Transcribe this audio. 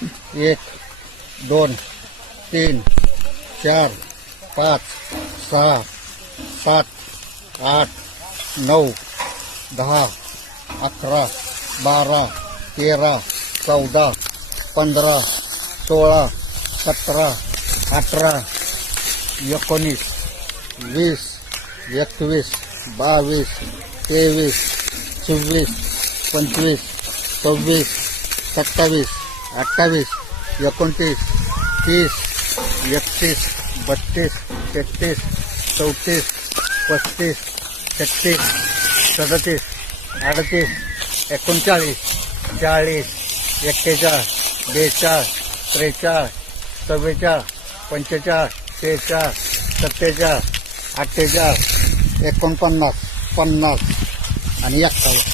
1 2 3 4 5 6 7 8 9 10 11 12 13 14 15 16 17 18 19 20 21 22 23 24 25 26 27 28 29 30 31 32 33 34 35 36 37 38 39 40 41 42 43 44 45 46 47 48 49 50 आणि 51.